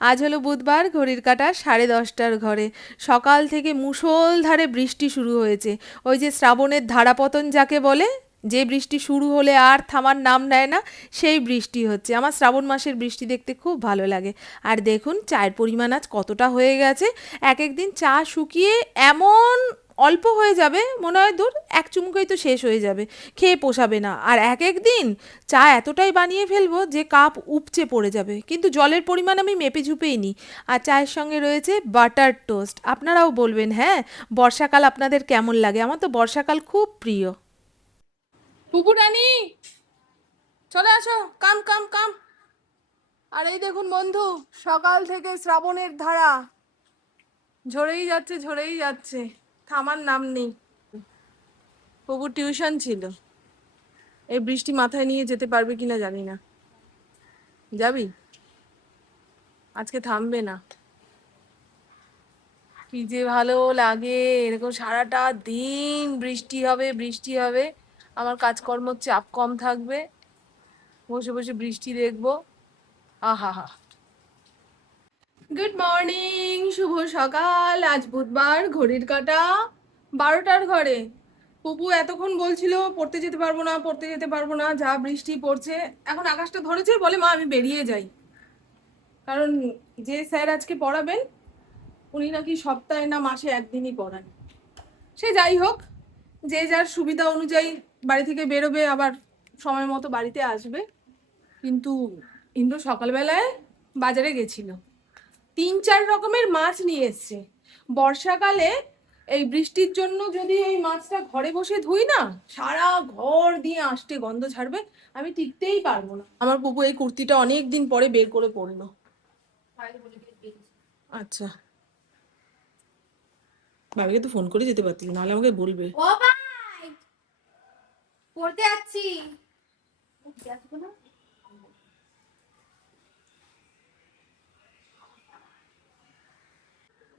আজ হলো বুধবার, ঘড়ির কাঁটা 10:30টার ঘরে। সকাল থেকে মুষলধারে বৃষ্টি শুরু হয়েছে। ওই যে শ্রাবণের ধারাপতন যাকে বলে, যে বৃষ্টি শুরু হলে আর থামার নাম নেয় না, সেই বৃষ্টি হচ্ছে। আমার শ্রাবণ মাসের বৃষ্টি দেখতে খুব ভালো লাগে। আর দেখুন চায়ের পরিমাণ আজ কতটা হয়ে গেছে। এক এক দিন চা শুকিয়ে এমন অল্প হয়ে যাবে, মনে হয় দূর এক চুমুকেই তো শেষ হয়ে যাবে, খেয়ে পোষাবে না। আর এক এক দিন চা এতটাই বানিয়ে ফেলবো যে কাপ উপচে পড়ে যাবে, কিন্তু জলের পরিমাণ আমি মেপে ঝুপেই নিই। আর চায়ের সঙ্গে রয়েছে বাটার টোস্ট। আপনারাও বলবেন হ্যাঁ, বর্ষাকাল আপনাদের কেমন লাগে? আমার তো বর্ষাকাল খুব প্রিয়। পুকুরানি, চলে আসো, কাম কাম কাম। আর এই দেখুন বন্ধু, সকাল থেকে শ্রাবণের ধারা ঝরেই যাচ্ছে, ঝরেই যাচ্ছে, থামার নাম নেই। পুকুর টিউশন ছিল, এই বৃষ্টি মাথায় নিয়ে যেতে পারবে কিনা জানি না। যাবি? আজকে থামবে না। কি যে ভালো লাগে এরকম সারাটা দিন বৃষ্টি হবে, বৃষ্টি হবে, আমার কাজকর্মর চাপ কম থাকবে, বসে বসে বৃষ্টি দেখবো। আহা হা। গুড মর্নিং, শুভ সকাল। আজ বুধবার, ঘড়ির কাঁটা 12টার ঘরে। পুপু এতক্ষণ বলছিল পড়তে যেতে পারবো না, পড়তে যেতে পারবো না, যা বৃষ্টি পড়ছে। এখন আকাশটা ধরেছে, বলে মা আমি বেরিয়ে যাই। কারণ যে স্যার আজকে পড়াবেন, উনি নাকি সপ্তাহে না মাসে একদিনই পড়ান। সে যাই হোক, যে যার সুবিধা অনুযায়ী বাড়ি থেকে বেরোবে, আবার সময় মতো বাড়িতে আসবে। কিন্তু ইন্দ্র সকালবেলায় বাজারে গেছিল, 3-4 রকমের মাছ নিয়ে এসছে। বর্ষাকালে এই বৃষ্টির জন্য যদি এই মাছটা ঘরে বসে ধুই না, সারা ঘর দিয়ে আষ্টে গন্ধ ছাড়বে, আমি টিকতেই পারবো না। আমার বুবু এই কুর্তিটা অনেক দিন পরে বের করে পরলো। আচ্ছা, বাবাকে তো ফোন করে যেতে পারতি, নাহলে আমাকে বলবে। ও ভাই, পড়তে যাচ্ছি।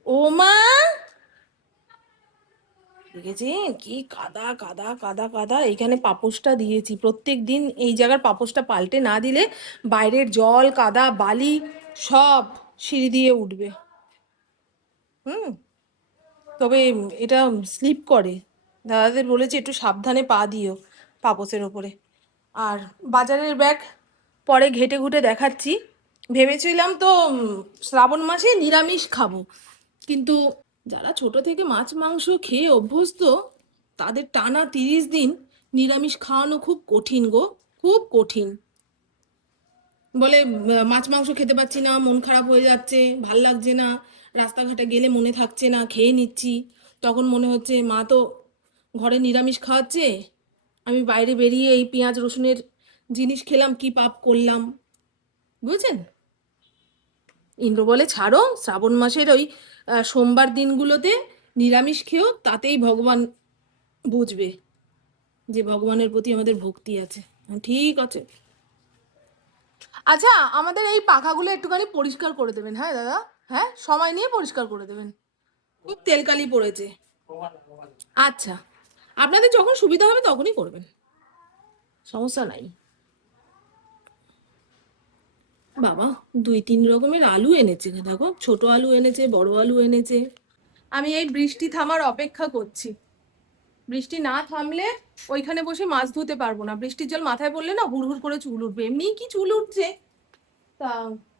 ও মা, দেখেছেন কি কাদা কাদা কাদা কাদা? এইখানে পাপোশটা দিয়েছি, প্রত্যেক দিন এই জায়গার পাপোশটা পাল্টে না দিলে বাইরের জল কাদা বালি সব সিঁড়ি দিয়ে উঠবে। হুম, তবে এটা স্লিপ করে। দাদাদের বলেছে একটু সাবধানে পা দিও পাপোশের ওপরে। আর বাজারের ব্যাগ পরে ঘেটে ঘুটে দেখাচ্ছি। ভেবেছিলাম তো শ্রাবণ মাসে নিরামিষ খাবো, কিন্তু যারা ছোট থেকে মাছ মাংস খেয়ে অভ্যস্ত, তাদের টানা 30 দিন নিরামিষ খাওয়ানো খুব কঠিন গো, খুব কঠিন। বলে মাছ মাংস খেতে পাচ্ছি না, মন খারাপ হয়ে যাচ্ছে, ভাল লাগছে না, রাস্তাঘাটে গেলে মনে থাকছে না, খেয়ে নিচ্ছি। তখন মনে হচ্ছে মা তো ঘরে নিরামিষ খাওয়াচ্ছে, আমি বাইরে বেরিয়ে এই পেঁয়াজ রসুনের জিনিস খেলাম, কি পাপ করলাম। বুঝছেন? ইন্দ্র বলে ছাড়ো, শ্রাবণ মাসের ওই সোমবার দিনগুলোতে নিরামিষ খেও, তাতেই ভগবান বুঝবে যে ভগবানের প্রতি আমাদের ভক্তি আছে। ঠিক আছে। আচ্ছা, আমাদের এই পাখাগুলো একটুখানি পরিষ্কার করে দেবেন, হ্যাঁ দাদা? হ্যাঁ, সময় নিয়ে পরিষ্কার করে দেবেন, খুব তেলকালি পড়েছে। আচ্ছা, আপনাদের যখন সুবিধা হবে তখনই করবেন, সমস্যা নাই। বাবা 2-3 রকমের আলু এনেছে, দেখো ছোট আলু এনেছে, বড় আলু এনেছে। আমি এই বৃষ্টি থামার অপেক্ষা করছি। বৃষ্টি না থামলে ওইখানে বসে মাছ ধুতে পারবো না। বৃষ্টির জল মাথায় পড়লে না হুড় হুড় করে চুল উঠবে, এমনিই কি চুল উঠছে। তা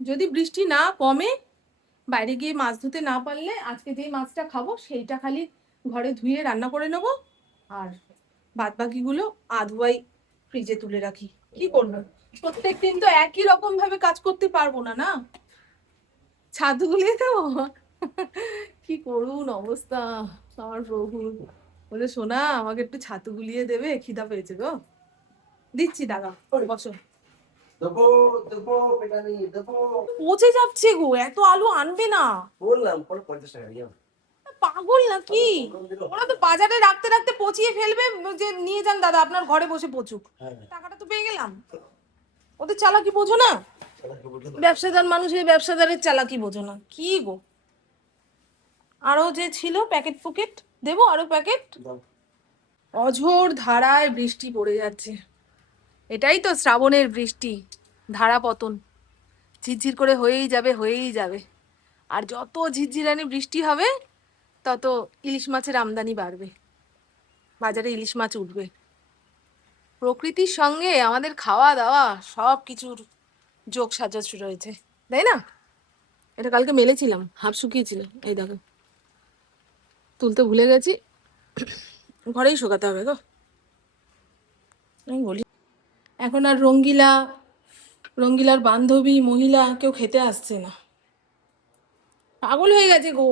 যদি বৃষ্টি না কমে, বাইরে গিয়ে মাছ ধুতে না পারলে আজকে যেই মাছটা খাবো সেইটা খালি ঘরে ধুয়ে রান্না করে নেবো। আর বাদ বাকিগুলো আধুয়াই ফ্রিজে তুলে রাখি। কি করবো, প্রত্যেকদিন তো একই রকম ভাবে কাজ করতে পারবো না, না? ছাদ গুলিয়ে দেবো? কি করুন অবস্থা আমার প্রভু। বলে সোনা আমাকে একটু ছাতু গুলিয়ে দেবে, খিদা পেয়েছে গো। দিচ্ছি, দাদা বসো। দেবো দেবো বেটা নেই দেবো। পচে যাচ্ছে গো, এত আলু আনবে না। বললাম পরে 50 টাকা নিও। পাগল নাকি? ওরা তো বাজারে রাখতে রাখতে পচিয়ে ফেলবে, যে নিয়ে যান দাদা আপনার ঘরে বসে পচুক, টাকাটা তো পেয়ে গেলাম। ওদের চালাকি বোঝো না? ব্যবসাদার মানুষের ব্যবসাদারের চালাকি বোঝো না কি গো? আরো যে ছিল প্যাকেট ফুকেট দেবো, আরো প্যাকেট। অঝোর ধারায় বৃষ্টি পড়ে যাচ্ছে, এটাই তো শ্রাবণের বৃষ্টি, ধারা পতন। ঝিরঝির করে হয়েই যাবে হয়েই যাবে। আর যত ঝিরঝিরানি বৃষ্টি হবে তত ইলিশ মাছের আমদানি বাড়বে, বাজারে ইলিশ মাছ উঠবে। প্রকৃতির সঙ্গে আমাদের খাওয়া দাওয়া সব কিছুর যোগ সাজস রয়েছে, তাই না? এটা কালকে মেলেছিলাম, হাফ শুকিয়েছিল, এই দেখো তুলতে ভুলে গেছি, ঘরেই শুকাতে হবে গো। আমি বলি এখন আর রঙ্গিলার বান্ধবী মহিলা কেউ খেতে আসছে না, পাগল হয়ে গেছে গো।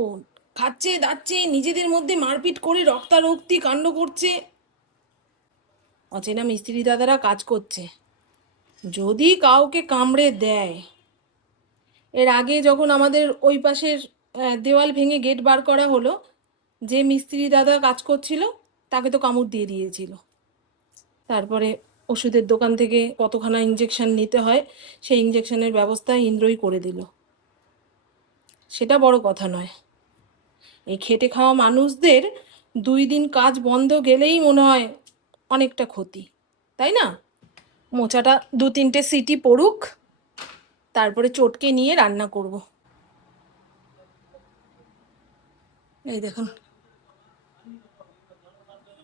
খাচ্ছে দাচ্ছে, নিজেদের মধ্যে মারপিট করে রক্তারক্তি কাণ্ড করছে। অচেনা মিস্ত্রি দাদারা কাজ করছে, যদি কাউকে কামড়ে দেয়। এর আগে যখন আমাদের ওই পাশের দেওয়াল ভেঙে গেট বার করা হলো, যে মিস্ত্রি দাদা কাজ করছিল তাকে তো কামড় দিয়ে দিয়েছিল। তারপরে ওষুধের দোকান থেকে কতখানা ইঞ্জেকশন নিতে হয়, সেই ইঞ্জেকশনের ব্যবস্থা ইন্দ্রই করে দিল। সেটা বড় কথা নয়, এই খেটে খাওয়া মানুষদের 2 দিন কাজ বন্ধ গেলেই মনে হয় অনেকটা ক্ষতি, তাই না? মোচাটা 2-3টে সিটি পড়ুক, তারপরে চটকে নিয়ে রান্না করব। এই দেখুন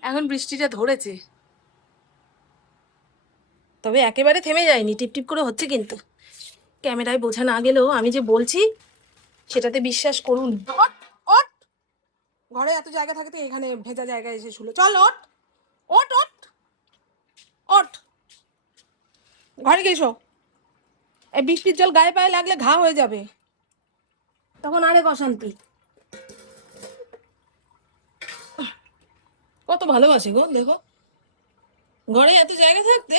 এখন বৃষ্টিটা ধরেছে, তবে একেবারে থেমে যায়নি, টিপটিপ করে হচ্ছে কিন্তু। ক্যামেরায় বোঝা না গেলেও আমি যে বলছি সেটাতে বিশ্বাস করুন। ওঠ ওঠ, ঘরে এত জায়গা থাকে তো এখানে ভেজা জায়গায় এসে শুলো, চল ওঠ ওঠ ওঠ ওঠ, ঘরে গেছো। এই বৃষ্টির জল গায়ে পায়ে লাগলে ঘা হয়ে যাবে, তখন আরেক অশান্তি। কত ভালোবাসে গো, দেখো ঘরে এত জায়গা থাকতে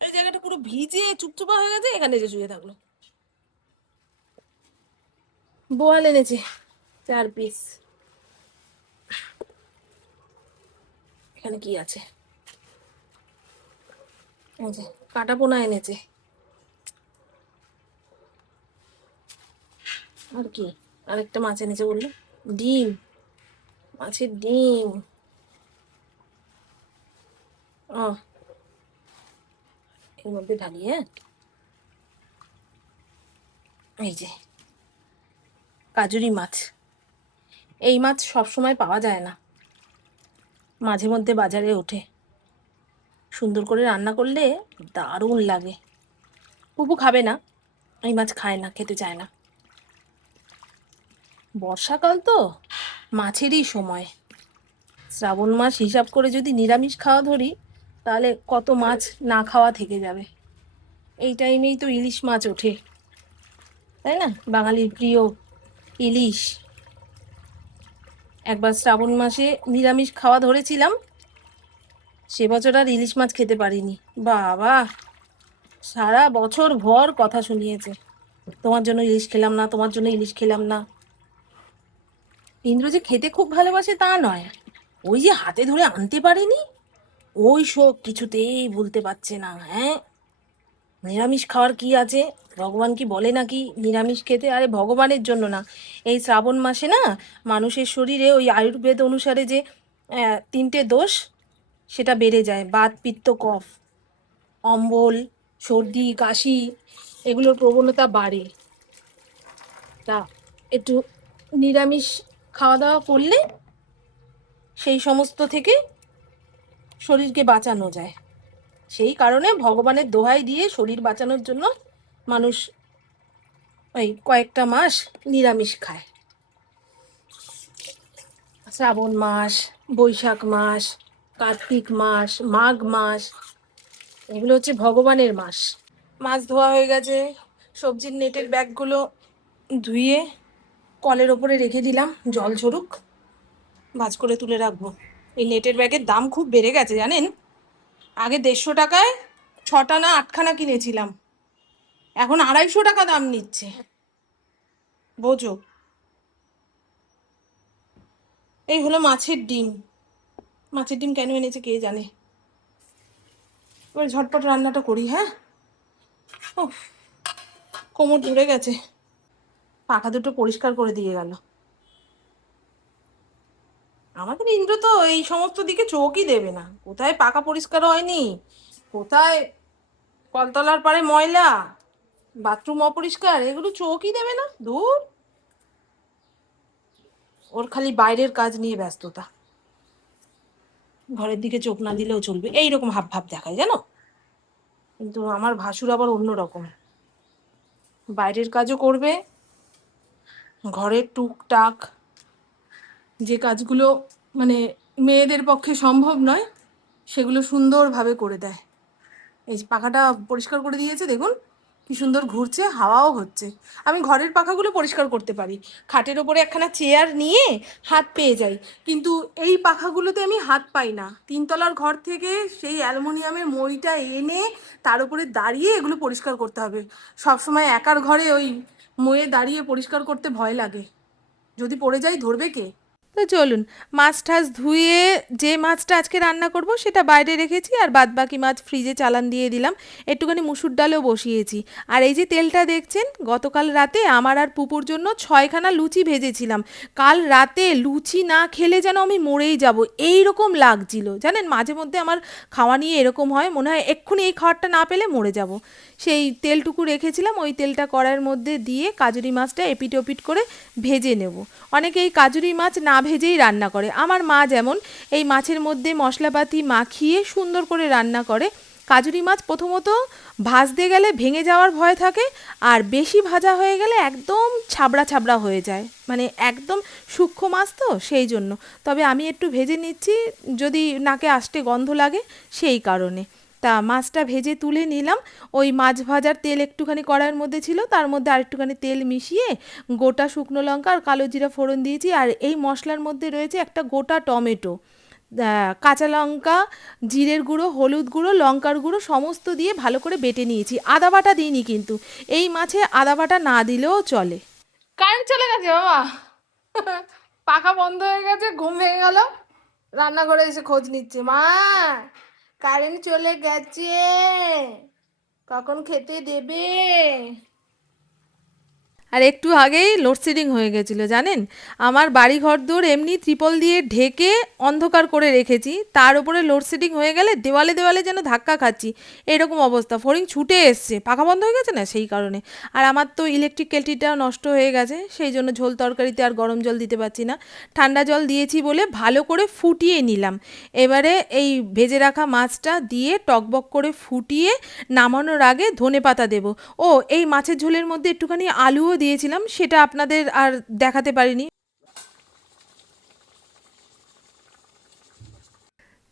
এই জায়গাটা পুরো ভিজে চুপচুপা হয়ে গেছে, এখানে এসে শুয়ে থাকলো। বোয়াল এনেছে 4 পিস। এখানে কি আছে, এই যে কাটা পোনা এনেছে। আর কি, আরেকটা মাছ এনেছে বললো, ডিম, মাছের ডিম। ও এর মধ্যে ঢালি, হ্যাঁ। এই যে কাজুরি মাছ, এই মাছ সব সময় পাওয়া যায় না, মাঝে মধ্যে বাজারে ওঠে। সুন্দর করে রান্না করলে দারুণ লাগে। পুপু খাবে না, এই মাছ খায় না, খেতে চায় না। বর্ষাকাল তো মাছেরই সময়, শ্রাবণ মাস হিসাব করে যদি নিরামিষ খাওয়া ধরি তাহলে কত মাছ না খাওয়া থেকে যাবে। এই টাইমেই তো ইলিশ মাছ ওঠে, তাই না? বাঙালির প্রিয় ইলিশ। একবার শ্রাবণ মাসে নিরামিষ খাওয়া ধরেছিলাম, সে বছর আর ইলিশ মাছ খেতে পারিনি। বাবা সারা বছর ভর কথা শুনিয়েছে, তোমার জন্য ইলিশ খেলাম না, তোমার জন্য ইলিশ খেলাম না। ইন্দ্র যে খেতে খুব ভালোবাসে তা নয়, ওই যে হাতে ধরে আনতে পারেনি, ওই শোক কিছুতেই ভুলতে পারছে না। হ্যাঁ, নিরামিষ খাওয়ার কি আছে, ভগবান কি বলে নাকি নিরামিষ খেতে? আরে ভগবানের জন্য না, এই শ্রাবণ মাসে না মানুষের শরীরে ওই আয়ুর্বেদ অনুসারে যে 3টে দোষ সেটা বেড়ে যায়, বাত পিত্ত কফ, অম্বল, সর্দি কাশি, এগুলোর প্রবণতা বাড়ে। তা একটু নিরামিষ খাওয়া দাওয়া করলে সেই সমস্ত থেকে শরীরকে বাঁচানো যায়। সেই কারণে ভগবানের দোহাই দিয়ে শরীর বাঁচানোর জন্য মানুষ ওই কয়েকটা মাস নিরামিষ খায়। শ্রাবণ মাস, বৈশাখ মাস, কার্তিক মাস, মাঘ মাস, এগুলো হচ্ছে ভগবানের মাস। মাছ ধোয়া হয়ে গেছে, সবজির নেটের ব্যাগগুলো ধুয়ে কলের ওপরে রেখে দিলাম, জল ঝরুক, ভাঁজ করে তুলে রাখবো। এই নেটের ব্যাগের দাম খুব বেড়ে গেছে জানেন, আগে 150 টাকায় 6টা না 8খানা কিনেছিলাম, এখন 250 টাকা দাম নিচ্ছে, বোঝো। এই হলো মাছের ডিম, মাছের ডিম কেন এনেছে কে জানে। এবার ঝটপট রান্নাটা করি, হ্যাঁ। ও কোমর ধরে গেছে, পাখা দুটো পরিষ্কার করে দিয়ে গেল। আমাদের ইন্দ্র তো এই সমস্ত দিকে চোখই দেবে না, কোথায় পাকা পরিষ্কার হয়নি, কোথায় কলতলার পাড়ে ময়লা, বাথরুম অপরিষ্কার, এগুলো চোখই দেবে না, ধুর। ওর খালি বাইরের কাজ নিয়ে ব্যস্ততা, ঘরের দিকে চোখ না দিলেও চলবে, এইরকম হাব ভাব দেখায় জানো। কিন্তু আমার ভাসুর আবার অন্যরকম, বাইরের কাজও করবে, ঘরের টুকটাক যে কাজগুলো মানে মেয়েদের পক্ষে সম্ভব নয় সেগুলো সুন্দরভাবে করে দেয়। এই যে পাখাটা পরিষ্কার করে দিয়েছে দেখুন, কি সুন্দর ঘুরছে, হাওয়াও হচ্ছে। আমি ঘরের পাখাগুলো পরিষ্কার করতে পারি, খাটের ওপরে একখানা চেয়ার নিয়ে হাত পেয়ে যাই, কিন্তু এই পাখাগুলোতে আমি হাত পাই না। তিনতলার ঘর থেকে সেই অ্যালুমিনিয়ামের মইটা এনে তার উপরে দাঁড়িয়ে এগুলো পরিষ্কার করতে হবে। সবসময় একার ঘরে ওই ময়ে দাঁড়িয়ে পরিষ্কার করতে ভয় লাগে, যদি পড়ে যাই ধরবে কে। তো চলুন, মাছ টাছ ধুয়ে যে মাছটা আজকে রান্না করব সেটা বাইরে রেখেছি, আর বাদ বাকি মাছ ফ্রিজে চালান দিয়ে দিলাম। একটুখানি মুসুর ডালও বসিয়েছি। আর এই যে তেলটা দেখছেন, গতকাল রাতে আমার আর পুপুর জন্য 6খানা লুচি ভেজেছিলাম। কাল রাতে লুচি না খেলে যেন আমি মরেই যাব, এই রকম লাগছিল জানেন। মাঝে মধ্যে আমার খাওয়া নিয়ে এরকম হয়, মনে হয় এক্ষুনি এই খাবারটা না পেলে মরে যাব। সেই তেলটুকু রেখেছিলাম, ওই তেলটা কড়াইয়ের মধ্যে দিয়ে কাজুরি মাছটা এপিট ওপিট করে ভেজে নেব। অনেকে এই কাজুরি মাছ না ভেজেই রান্না করে, আমার মা যেমন এই মাছের মধ্যে মশলাপাতি মাখিয়ে সুন্দর করে রান্না করে। কাজুরি মাছ প্রথমত ভাজতে গেলে ভেঙে যাওয়ার ভয় থাকে, আর বেশি ভাজা হয়ে গেলে একদম ছাবড়া ছাবড়া হয়ে যায়, মানে একদম সূক্ষ্ম মাছ তো সেই জন্য। তবে আমি একটু ভেজে নিচ্ছি, যদি নাকে আষ্টে গন্ধ লাগে সেই কারণে। তা মাছটা ভেজে তুলে নিলাম, ওই মাছ ভাজার তেল একটুখানি কড়াইয়ের মধ্যে ছিল, তার মধ্যে আরেকটুখানি তেল মিশিয়ে গোটা শুকনো লঙ্কা আর কালো জিরা ফোড়ন দিয়েছি। আর এই মশলার মধ্যে রয়েছে একটা গোটা টমেটো, কাঁচা লঙ্কা, জিরের গুঁড়ো, হলুদ গুঁড়ো, লঙ্কার গুঁড়ো সমস্ত দিয়ে ভালো করে বেটে নিয়েছি। আদা বাটা দিইনি কিন্তু, এই মাছে আদা বাটা না দিলেও চলে। কারেন্ট চলে গেছে বাবা, পাখা বন্ধ হয়ে গেছে, ঘুম ভেঙে গেল, রান্নাঘরে এসে খোঁজ নিচ্ছে, মা কারেন্ট চলে গেছে, কখন খেতে দেবে। আর একটু আগেই লোডশেডিং হয়ে গেছিলো জানেন। আমার বাড়ি ঘরদোর এমনি ত্রিপল দিয়ে ঢেকে অন্ধকার করে রেখেছি, তার উপরে লোডশেডিং হয়ে গেলে দেওয়ালে দেওয়ালে যেন ধাক্কা খাচ্ছি, এরকম অবস্থা। ফড়িং ছুটে এসছে, পাখা বন্ধ হয়ে গেছে না সেই কারণে। আর আমার তো ইলেকট্রিক কেটলিটাও নষ্ট হয়ে গেছে, সেই জন্য ঝোল তরকারিতে আর গরম জল দিতে পারছি না, ঠান্ডা জল দিয়েছি বলে ভালো করে ফুটিয়ে নিলাম। এবারে এই ভেজে রাখা মাছটা দিয়ে টকবক করে ফুটিয়ে নামানোর আগে ধনেপাতা দেবো। ও, এই মাছের ঝোলের মধ্যে একটুখানি আলুও দিয়েছিলাম, সেটা আপনাদের আর দেখাতে পারিনি।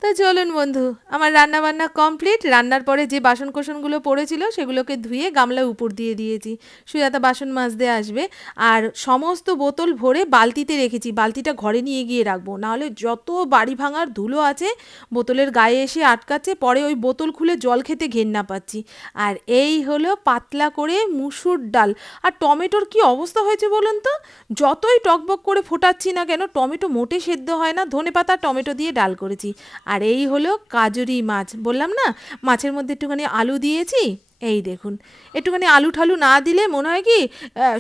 তো চলুন বন্ধু, আমার রান্না বান্না কমপ্লিট। রান্নার পরে যে বাসন কোসনগুলো পড়েছিল সেগুলোকে ধুয়ে গামলার উপর দিয়ে দিয়েছি, সুজাতা বাসন মাজতে আসবে। আর সমস্ত বোতল ভরে বালতিতে রেখেছি, বালতিটা ঘরে নিয়ে গিয়ে রাখবো, নাহলে যত বাড়ি ভাঙার ধুলো আছে বোতলের গায়ে এসে আটকাচ্ছে, পরে ওই বোতল খুলে জল খেতে ঘেন্না পাচ্ছি। আর এই হলো পাতলা করে মুসুর ডাল। আর টমেটোর কি অবস্থা হয়েছে বলুন তো, যতই টকবক করে ফোটাচ্ছি না কেন টমেটো মোটে সেদ্ধ হয় না। ধনেপাতা টমেটো দিয়ে ডাল করেছি। আর এই হলো কাজুরি মাছ, বললাম না মাছের মধ্যে একটুখানি আলু দিয়েছি। এই দেখুন, একটুখানি আলু ঠালু না দিলে মনে হয় কি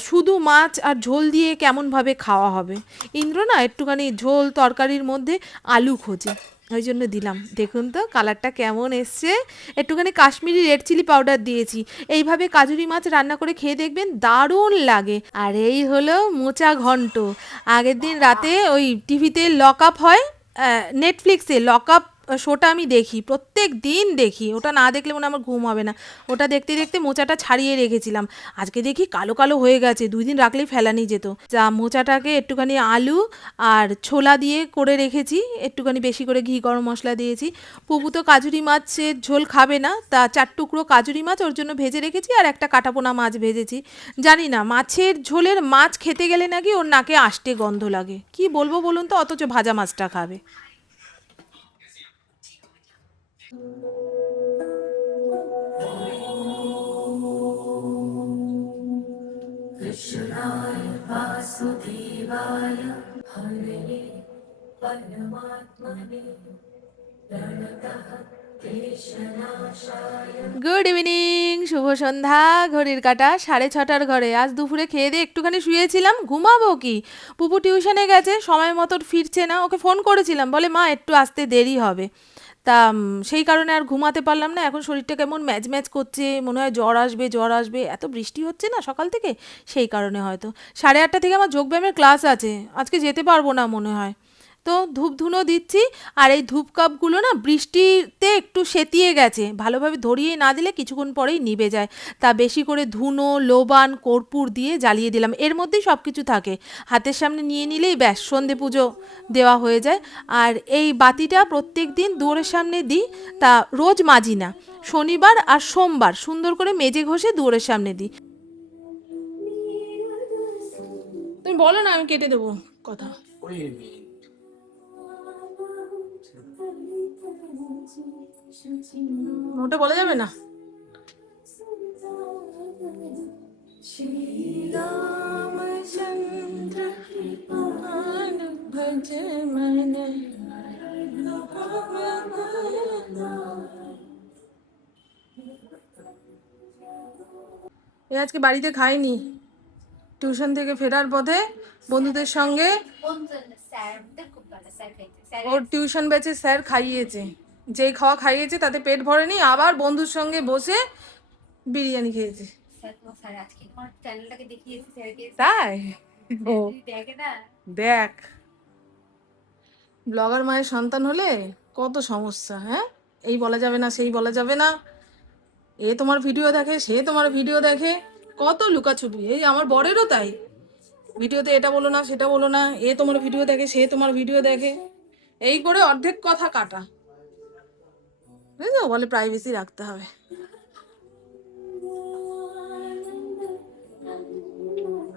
শুধু মাছ আর ঝোল দিয়ে কেমনভাবে খাওয়া হবে। ইন্দ্র না একটুখানি ঝোল তরকারির মধ্যে আলু খোঁজে, ওই জন্য দিলাম। দেখুন তো কালারটা কেমন এসছে, একটুখানি কাশ্মীরি রেড চিলি পাউডার দিয়েছি। এইভাবে কাজুরি মাছ রান্না করে খেয়ে দেখবেন, দারুণ লাগে। আর এই হলো মোচা ঘন্ট। আগের দিন রাতে ওই টিভিতে লক আপ হয়, নেটফ্লিক্সে লক আপ শোটা আমি দেখি, প্রত্যেক দিন দেখি, ওটা না দেখলে মনে আমার ঘুম হবে না। ওটা দেখতে দেখতে মোচাটা ছাড়িয়ে রেখেছিলাম, আজকে দেখি কালো কালো হয়ে গেছে, 2 দিন রাখলেই ফেলানি যেত। যা মোচাটাকে একটুখানি আলু আর ছোলা দিয়ে করে রেখেছি, একটুখানি বেশি করে ঘি গরম মশলা দিয়েছি। পুপু তো কাজুরি মাছের ঝোল খাবে না, তা 4 টুকরো কাজুরি মাছ ওর জন্য ভেজে রেখেছি, আর একটা কাটাপোনা মাছ ভেজেছি। জানি না মাছের ঝোলের মাছ খেতে গেলে নাকি ওর নাকে আষ্টে গন্ধ লাগে, কি বলবো বলুন তো, অথচ ভাজা মাছটা খাবে। গুড ইভিনিং, শুভ সন্ধ্যা। ঘড়ির কাঁটা 6:30 ঘরে। আজ দুপুরে খেয়ে দিয়ে একটুখানি শুয়েছিলাম, ঘুমাবো কি, পুপু টিউশনে গেছে, সময় মতো ফিরছে না, ওকে ফোন করেছিলাম, বলে মা একটু আসতে দেরি হবে। তা সেই কারণে আর ঘুমাতে পারলাম না। এখন শরীরটা কেমন ম্যাজ ম্যাজ করছে, মনে হয় জ্বর আসবে, এত বৃষ্টি হচ্ছে না সকাল থেকে, সেই কারণে হয়তো। 8:30 থেকে আমার যোগব্যায়ামের ক্লাস আছে, আজকে যেতে পারবো না মনে হয়। তো ধূপ ধুনো দিচ্ছি, আর এই ধূপ কাপগুলো না বৃষ্টিতে একটু সেতিয়ে গেছে, ভালোভাবে ধরিয়ে না দিলে কিছুক্ষণ পরেই নিভে যায়। তা বেশি করে ধুনো, লোবান, কর্পূর দিয়ে জ্বালিয়ে দিলাম, এর মধ্যেই সব কিছু থাকে, হাতের সামনে নিয়ে নিলেই ব্যাস সন্ধে পুজো দেওয়া হয়ে যায়। আর এই বাতিটা প্রত্যেক দিন দুয়ারের সামনে দিই, তা রোজ মাজি না, শনিবার আর সোমবার সুন্দর করে মেজে ঘষে দুয়ারের সামনে দিই। তুমি বলো না, আমি কেটে দেবো কথা। What do you mean? ওটা বলা যাবে না। এ আজকে বাড়িতে খাইনি, টিউশন থেকে ফেরার পথে বন্ধুদের সঙ্গে স্যারদের খুব ভালো স্যার খাইতে ওর টিউশন ব্যাচে স্যার খাইয়েছে, যেই খাওয়া খাইয়েছে তাতে পেট ভরেনি, আবার বন্ধুর সঙ্গে বসে বিরিয়ানি খেয়েছে। স্যার আজকে আমার চ্যানেলটাকে দেখিয়েছি স্যারকে, তাই ও দেখে না। দেখ, ব্লগার মায়ের সন্তান হলে কত সমস্যা, হ্যাঁ, এই বলা যাবে না, সেই বলা যাবে না, এ তোমার ভিডিও দেখে, সে তোমার ভিডিও দেখে, কত লুকাছুপি। এই আমার বরেরও তাই, ভিডিওতে এটা বলো না, সেটা বলো না, এ তোমার ভিডিও দেখে, সে তোমার ভিডিও দেখে, এই করে অর্ধেক কথা কাটা, বুঝলো, বলে প্রাইভেসি রাখতে হবে।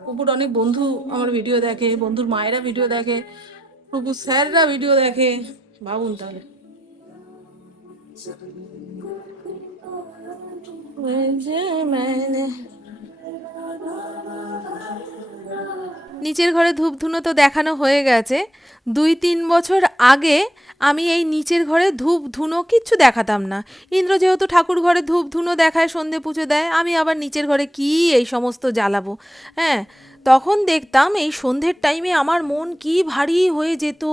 পুকুর অনেক বন্ধু আমার ভিডিও দেখে, বন্ধুর মায়েরা ভিডিও দেখে, পুকুর স্যাররা ভিডিও দেখে, ভাবুন তাহলে। নিচের ঘরে ধূপ ধুনো তো দেখানো হয়ে গেছে। 2-3 বছর আগে আমি এই নিচের ঘরে ধূপ ধুনো কিচ্ছু দেখাতাম না। ইন্দ্র যেহেতু ঠাকুর ঘরে ধূপ ধুনো দেখায়, সন্ধে পুজো দেয়, আমি আবার নিচের ঘরে কি এই সমস্ত জ্বালাবো, হ্যাঁ। তখন দেখতাম এই সন্ধ্যের টাইমে আমার মন কি ভারী হয়ে যেত,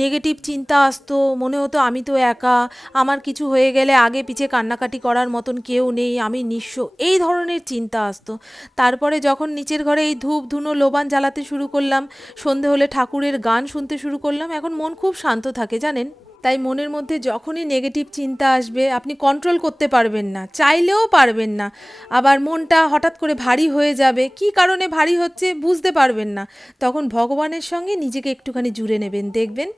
নেগেটিভ চিন্তা আসতো, মনে হতো আমি তো একা, আমার কিছু হয়ে গেলে আগে পিছে কান্নাকাটি করার মতন কেউ নেই, আমি নিঃস্ব, এই ধরনের চিন্তা আসতো। তারপরে যখন নিচের ঘরে এই ধূপ ধুনো লোবান জ্বালাতে শুরু করলাম, সন্ধে হলে ঠাকুরের গান শুনতে শুরু করলাম, এখন মন খুব শান্ত থাকে জানেন। তাই মনের মধ্যে যখনই নেগেটিভ চিন্তা আসবে আপনি কন্ট্রোল করতে পারবেন না, চাইলেও পারবেন না, আবার মনটা হঠাৎ করে ভারী হয়ে যাবে, কি কারণে ভারী হচ্ছে বুঝতে পারবেন না, তখন ভগবানের সঙ্গে নিজেকে একটুখানি জুড়ে নেবেন, দেখবেন